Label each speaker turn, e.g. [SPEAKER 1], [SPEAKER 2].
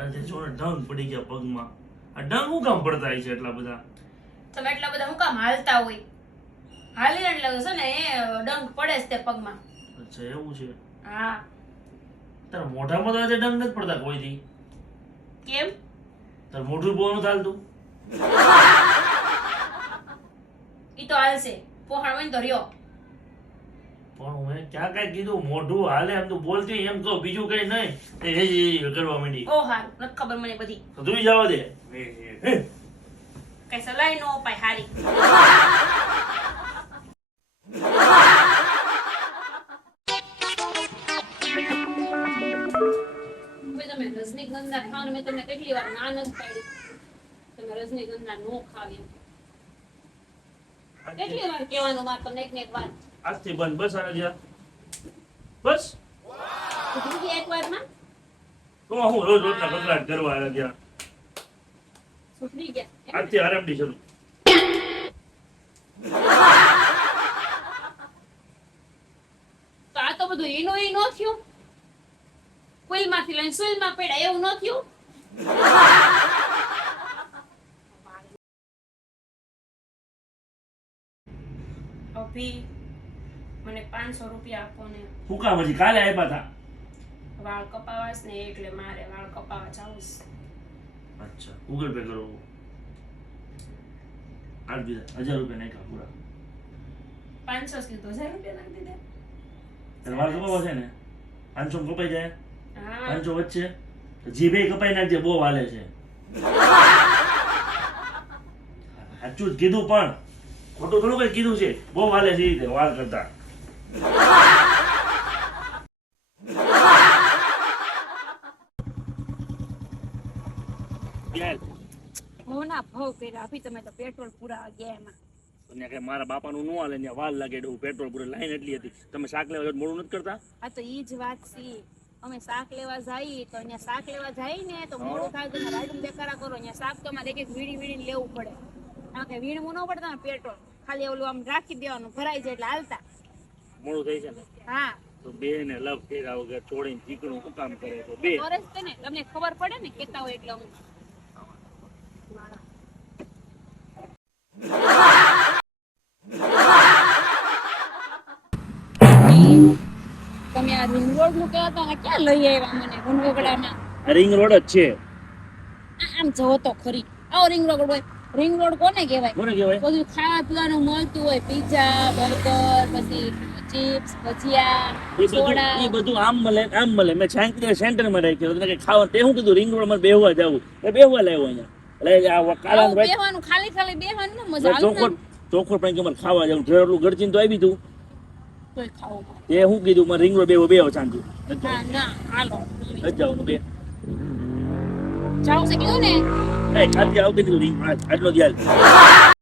[SPEAKER 1] આજે જો ને ડંગ પડી ગયા પગમાં. આ ડંગ હું કામ પડતા છે એટલા બધા?
[SPEAKER 2] તમે એટલા બધા હું કામ હાલતા હોય? હાલી એટલે છે ને એ ડંગ પડે જ તે પગમાં.
[SPEAKER 1] અચ્છા એવું છે.
[SPEAKER 2] હા.
[SPEAKER 1] તારા મોઢામાં તો આજે ડંગ નથી પડતા કોઈથી.
[SPEAKER 2] કેમ?
[SPEAKER 1] તાર મોઢું બહુ નથી હાલતું.
[SPEAKER 2] ઈ તો હાલશે. પોહાણ હોય ને તો રહ્યો.
[SPEAKER 1] પણ મેં ક્યાં કઈ કીધું? મોઢું હાલે એમ તું બોલતી એમ કહો, બીજું કઈ નહીં. એ કરવા માંડી.
[SPEAKER 2] ઓ હારું, નથી ખબર મને બધી.
[SPEAKER 1] તો તું જવા દે.
[SPEAKER 2] કઈ સલાહ નો અપાય હારી. તમે રજનીગંધા ખાવ ને મેં તમને કેટલી વાર ના નથી પાડી. તમે રજનીગંધા નો ખાવ એમ. કેટલી વાર કહેવાનું મારે તમને એક ને એક વાર.
[SPEAKER 1] આજથી બંધ. બસ આને જ્યાં બસ
[SPEAKER 2] બીજી એક વાર માં
[SPEAKER 1] તો હું રોજ રોજના કકડાટ કરવા આવ્યા ત્યાં.
[SPEAKER 2] સુધરી ગયા.
[SPEAKER 1] આજથી આરામથી શરૂ.
[SPEAKER 2] તો આ તો બધું એનું એ નો થયું. કુલમાંથી લઈને સુલમાં પડ્યા એવું નો થયું. અભી મને 500 રૂપિયા આપો ને.
[SPEAKER 1] શું કામ હજી કાલે આપ્યા હતા?
[SPEAKER 2] વાળ કપાવાસ ને એટલે મારે વાળ કપાવા જાવું છે.
[SPEAKER 1] અચ્છા ગૂગલ પે કરો. આજ બીજા 1000 રૂપિયા નાખ્યા પૂરા.
[SPEAKER 2] 500 કીધું 1000 રૂપિયા નાખી દીધા.
[SPEAKER 1] તારે વાળ કપાવા છે ને 500 કપાઈ જાય.
[SPEAKER 2] હા
[SPEAKER 1] 500 વચ્ચે જીભે કપાઈ નાખજે, બહુ વાલે છે. સાચું જ કીધું પણ ખોટું થોડું કઈ કીધું છે. બહુ વાલે છે એ રીતે વાળ કરતા.
[SPEAKER 2] મોના ભાવ કર્યા અભી તમે તો પેટ્રોલ પૂરા ગયા એમાં.
[SPEAKER 1] ત્યાં કઈ મારા બાપાનું ન હાલે, ત્યાં વાલ લાગે એવું પેટ્રોલ પૂરે લાઈન એટલી હતી. તમે શાક લેવા જાવ તો મોડું નથી કરતા?
[SPEAKER 2] આ તો ઈ જ વાત છે. અમે શાક લેવા જઈએ તો અહીંયા શાક લેવા જાય ને તો મોડું થાય તો રાઈડું બેકારા કરો. અહીંયા શાક તો અમારે એક એક વીણી લેવું પડે. કારણ કે વીણવું ન પડે ને પેટ્રોલ ખાલી ઓલું આમ રાખી દેવાનું ભરાઈ જાય એટલે હાલતા
[SPEAKER 1] મોડું થઈ છે ને
[SPEAKER 2] હા
[SPEAKER 1] તો બે ને લવ કર્યા વગર છોડીને ચીકણું શું કામ કરે? તો બે
[SPEAKER 2] ફરજ છે ને તમને ખબર પડે ને કેતા હોય એટલે અમુક તમે આ રિંગ રોડ નું કહેતા ને ક્યાં લઈ આવ્યા મને ગુણવગડામાં?
[SPEAKER 1] રિંગ રોડ જ છે.
[SPEAKER 2] આમ જવો તો ખરી. આવો રિંગ રોડ હોય. રિંગ રોડ કોને કહેવાય?
[SPEAKER 1] કોને કહેવાય?
[SPEAKER 2] બધું ખાવા પીવાનું મળતું હોય. પિઝા, બર્ગર, પછી ચિપ્સ, ભજીયા, સોડા.
[SPEAKER 1] એ બધું આમ મળે. મેં શાંતિ સેન્ટરમાં રાખ્યો. તને કઈ ખાવા તે હું કીધું રિંગ રોડ માં બેહવા જાવું. એ બેહવા લાવ્યો અહીંયા. એટલે આ કાલાન ભાઈ
[SPEAKER 2] બેહવાનું ખાલી બેહવાનું ન મજા આવે.
[SPEAKER 1] ચોખોટ પણ કે મારે ખાવા જાવું. એટલું ગરજીન તો આવી તું.
[SPEAKER 2] તોય ખાવું.
[SPEAKER 1] એ હું કીધું મારે રિંગ રોડ બેહો શાંતિ.
[SPEAKER 2] ના હાલો.
[SPEAKER 1] જવાનું બે.
[SPEAKER 2] જાવ છે કીધું ને.
[SPEAKER 1] એ ખાલી આવતી રિંગ આટલો ધ્યાન.